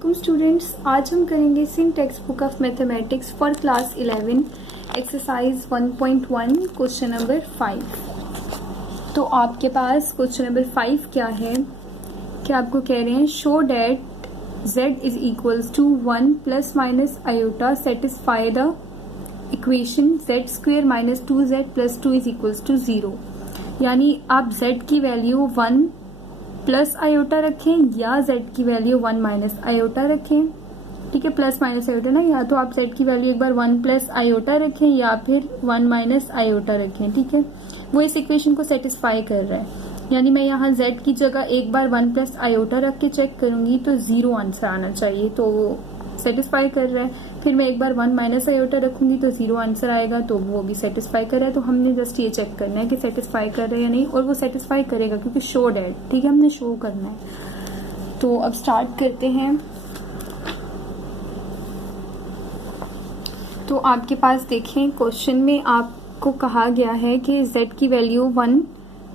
वालेकुम स्टूडेंट्स, आज हम करेंगे Singh text book of mathematics for class 11 exercise 1.1 question number 5। तो आपके पास क्वेश्चन नंबर 5 क्या है कि आपको कह रहे हैं show that z is equals to 1 plus minus iota satisfy the equation z square minus 2z plus 2 is equals to 0। यानी आप z की वैल्यू 1 प्लस आयोटा रखें या z की वैल्यू 1 माइनस आयोटा रखें। ठीक है, प्लस माइनस आयोटा ना, या तो आप z की वैल्यू एक बार 1 प्लस आयोटा रखें या फिर 1 माइनस आयोटा रखें। ठीक है, वो इस इक्वेशन को सेटिस्फाई कर रहा है। यानी मैं यहाँ z की जगह एक बार 1 प्लस आयोटा रख के चेक करूंगी तो 0 आंसर आना चाहिए, तो वो सेटिस्फाई कर रहा है। फिर मैं एक बार 1 माइनस आयोटा रखूंगी तो 0 आंसर आएगा, तो वो भी सेटिस्फाई कर रहा है। तो हमने जस्ट ये चेक करना है कि सेटिस्फाई कर रहा है या नहीं, और वो सेटिस्फाई करेगा क्योंकि शो डैट। ठीक है, हमने शो करना है। तो अब स्टार्ट करते हैं। तो आपके पास देखें क्वेश्चन में आपको कहा गया है कि z की value 1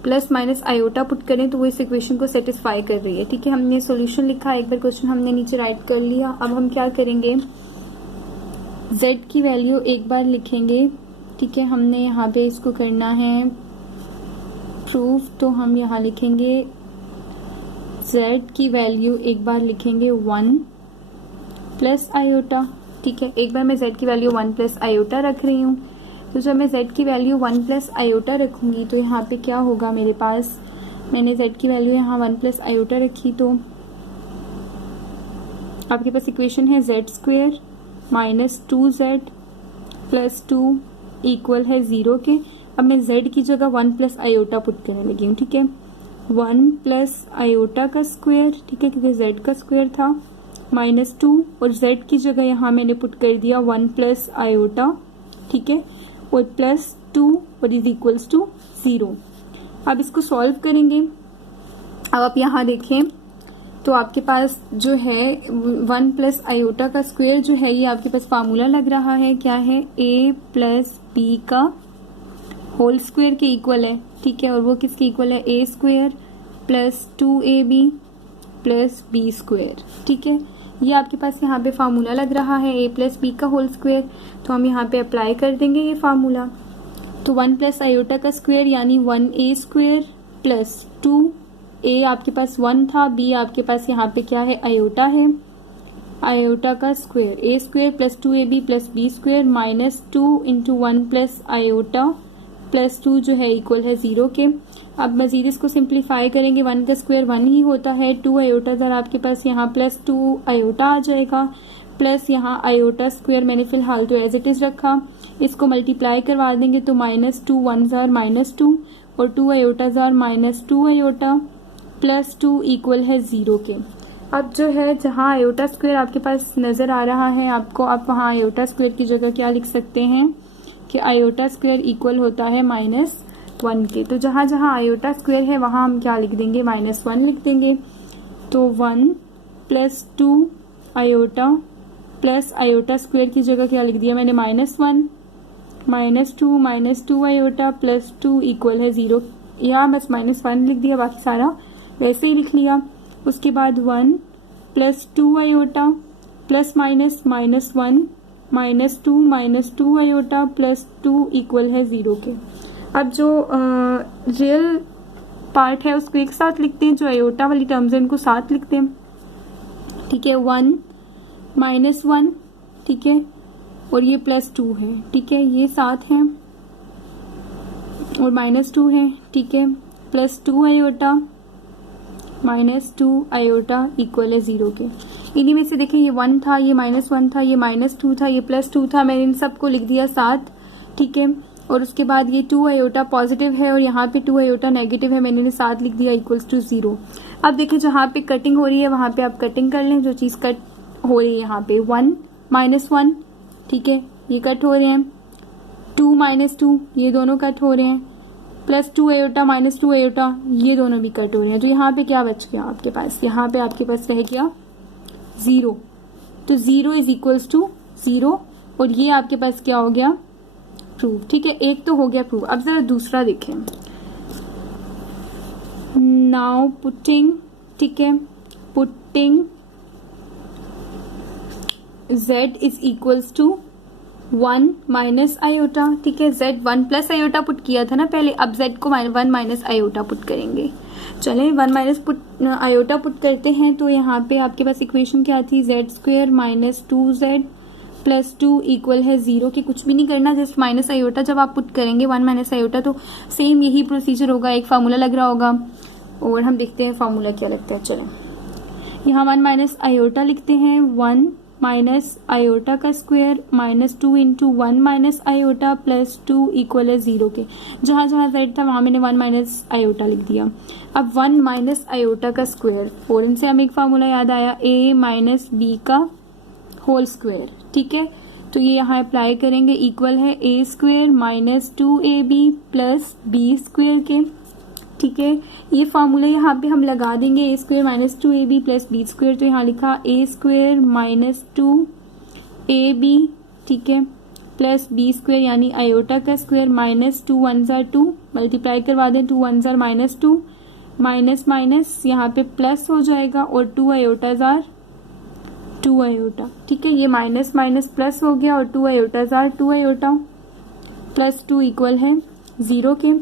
plus minus iota put करें तो वो इस इक्वेशन को सेटिस्फाई कर रही है। ठीक है, हमने सॉल्यूशन लिखा, एक बार क्वेश्चन हमने नीचे राइट कर लिया। अब हम क्या करेंगे, z की वैल्यू एक बार लिखेंगे। ठीक है, हमने यहाँ पे इसको करना है प्रूफ, तो हम यहाँ लिखेंगे z की वैल्यू एक बार लिखेंगे 1 प्लस आयोटा। ठीक है, एक बार मैं z की वैल्यू 1 प्लस आयोटा रख रही हूँ, तो जब मैं z की वैल्यू 1 प्लस आयोटा रखूंगी तो यहाँ पे क्या होगा, मेरे पास मैंने z की वैल्यू यहाँ 1 प्लस आयोटा रखी, तो आपके पास इक्वेशन है z square minus 2z plus 2 equal है 0 के। अब मैं z की जगह 1 प्लस आयोटा पुट करने लगी हूँ। ठीक है, 1 प्लस आयोटा का स्क्वेयर, ठीक है, क्योंकि z का स्क्वेयर था, माइनस 2, और z की जगह यहाँ मैंने पुट कर दिया 1 प्लस आयोटा। ठीक है, और प्लस 2 और इज इक्वल्स टू 0। अब इसको सॉल्व करेंगे। अब आप यहाँ देखें तो आपके पास जो है 1 प्लस आयोटा का स्क्वायर जो है, ये आपके पास फार्मूला लग रहा है, क्या है, a प्लस बी का होल स्क्वायर के इक्वल है। ठीक है, और वो किसके इक्वल है, a square plus 2ab plus b square. ठीक है, ये आपके पास यहाँ पे फार्मूला लग रहा है a प्लस बी का होल स्क्वायर, तो हम यहाँ पे अप्लाई कर देंगे ये फार्मूला। तो 1 प्लस आयोटा का स्क्वायर यानी 1a स्क्वायर प्लस 2a आपके पास 1 था, b आपके पास यहाँ पे क्या है, आयोटा है, आयोटा का square a square plus 2ab plus b square minus 2 into 1 plus iota plus 2 जो है इक्वल है 0 के। अब मजीद इसको सिंप्लीफाई करेंगे, 1 का स्क्वायर 1 ही होता है, 2 आयोटा जर आपके पास यहाँ प्लस 2 आयोटा आ जाएगा, प्लस यहाँ आयोटा स्क्वायर मैंने फिलहाल तो एज इट इज रखा, इसको मल्टीप्लाई करवा देंगे तो माइनस 2 1 जार माइनस 2 और 2 iota jar minus 2 iota plus 2 equal है 0 के। अब जो है जहाँ आयोटा स्क्वायर आपके पास नजर आ रहा है आपको, आप वहाँ आयोटा स्क्वायर की जगह क्या लिख सकते हैं कि आयोटा स्क्वायर इक्वल होता है -1 के। तो जहाँ जहाँ आयोटा स्क्वायर है वहाँ हम क्या लिख देंगे, -1 लिख देंगे। तो 1 plus 2 iota plus iota square की जगह क्या लिख दिया मैंने, -1 -2 आयोटा प्लस 2 इक्वल है 0। यहाँ बस -1 लिख दिया, बाकी सारा वैसे ही लिख लिया। उसके बाद 1 plus 2 iota plus minus -1 -2 iota plus 2 equal है 0 के। अब जो रियल पार्ट है उसको एक साथ लिखते हैं, जो आयोटा वाली टर्म्स है इनको साथ लिखते हैं। ठीक है, 1 -1, ठीक है, और ये प्लस 2 है। ठीक है, ये साथ है और -2 है। ठीक है, प्लस 2 आयोटा -2 आयोटा इक्वल है 0 के। इन्हीं में से देखें, ये 1 था, ये -1 था, ये -2 था, ये प्लस 2 था, मैंने इन सबको लिख दिया साथ। ठीक है, और उसके बाद ये 2 आयोटा पॉजिटिव है और यहाँ पे 2 आयोटा नेगेटिव है, मैंने साथ लिख दिया इक्वल्स टू 0। अब देखें जहाँ पे कटिंग हो रही है वहाँ पे आप कटिंग कर लें, जो चीज़ कट हो रही है यहाँ पे 1 -1, ठीक है, ये कट हो रहे हैं, 2 -2 ये दोनों कट हो रहे हैं, प्लस 2 आयोटा -2 आयोटा ये दोनों भी कट हो रहे हैं। तो यहाँ पे क्या बच गया आपके पास, यहाँ पे आपके पास रह गया 0। तो 0 इज इक्वल्स टू 0, और ये आपके पास क्या हो गया, प्रूफ। ठीक है, एक तो हो गया प्रूफ। अब जरा दूसरा देखें, नाउ पुटिंग, ठीक है, putting z is equals to 1 minus iota, ठीक है। z 1 प्लस आयोटा पुट किया था ना पहले, अब z को 1 माइनस आयोटा पुट करेंगे। चलें 1 माइनस आयोटा पुट करते हैं, तो यहाँ पे आपके पास इक्वेशन क्या थी, Z square minus 2z plus 2 equal है 0 के। कुछ भी नहीं करना, जस्ट माइनस आयोटा जब आप पुट करेंगे 1 माइनस आयोटा, तो सेम यही प्रोसीजर होगा, एक फार्मूला लग रहा होगा और हम देखते हैं फार्मूला क्या लगता है। चलें यहाँ 1 माइनस आयोटा लिखते हैं, 1 माइनस आयोटा का square minus 2 into 1 minus iota plus 2 equal है 0 के। जहाँ जहाँ z था वहाँ मैंने 1 माइनस आयोटा लिख दिया। अब 1 माइनस आयोटा का स्क्वायर, फौरन से हमें एक फार्मूला याद आया, a माइनस बी का होल स्क्वायर, ठीक है। तो ये यहाँ अप्लाई करेंगे, इक्वल है a square minus 2ab plus b square के, ठीक है। ये फार्मूला यहाँ पे हम लगा देंगे, a square minus 2ab plus b square, तो यहाँ लिखा a स्क्वायर माइनस 2ab, ठीक है, प्लस बी स्क्वायर यानी आयोटा का स्क्वायर माइनस 2 1 जार 2, मल्टीप्लाई करवा दें, 2 1 जार माइनस 2, माइनस माइनस यहाँ पे प्लस हो जाएगा और 2 आयोटा जार 2 आयोटा, ठीक है। ये माइनस माइनस प्लस हो गया और 2 iota jar 2 iota plus 2 equal है 0 के।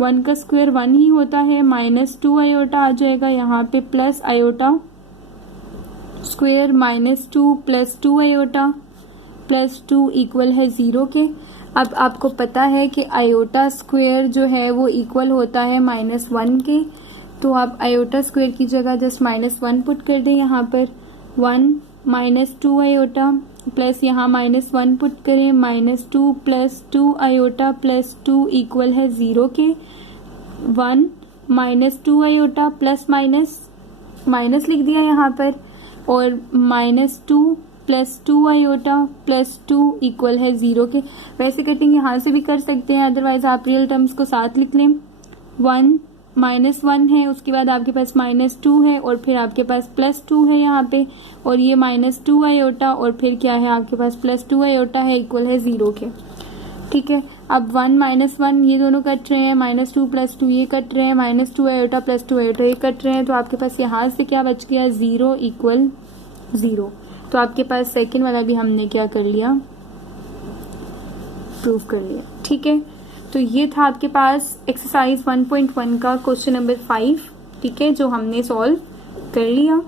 1 का स्क्वायर 1 ही होता है, माइनस 2 आयोटा आ जाएगा यहाँ पे, plus iota square minus 2 plus 2 iota plus 2 equal है 0 के। अब आपको पता है कि आयोटा स्क्वायर जो है वो इक्वल होता है -1 के, तो आप आयोटा स्क्वायर की जगह जस्ट -1 पुट कर दें यहाँ पर, 1 माइनस 2 आयोटा प्लस यहाँ -1 पुट करें, -2 प्लस 2 आयोटा प्लस 2 इक्वल है 0 के। 1 माइनस 2 आयोटा प्लस माइनस लिख दिया यहाँ पर, और -2 प्लस 2 आयोटा प्लस 2 इक्वल है 0 के। वैसे कटिंग यहाँ से भी कर सकते हैं, अदरवाइज आप रियल टर्म्स को साथ लिख लें। 1 -1 है, उसके बाद आपके पास -2 है और फिर आपके पास +2 है यहाँ पे, और ये -2 आयोटा और फिर क्या है आपके पास +2 आयोटा है, इक्वल है 0 के, ठीक है। अब 1 -1 ये दोनों कट रहे हैं, -2 + 2 ये कट रहे हैं, -2 आयोटा + 2 आयोटा ये कट रहे हैं, तो आपके पास यहाँ से क्या बच गया, 0 इक्वल 0। तो आपके पास सेकेंड वाला भी हमने क्या कर लिया, प्रूव कर लिया, ठीक है। तो ये था आपके पास एक्सरसाइज 1.1 का क्वेश्चन नंबर 5, ठीक है, जो हमने सॉल्व कर लिया।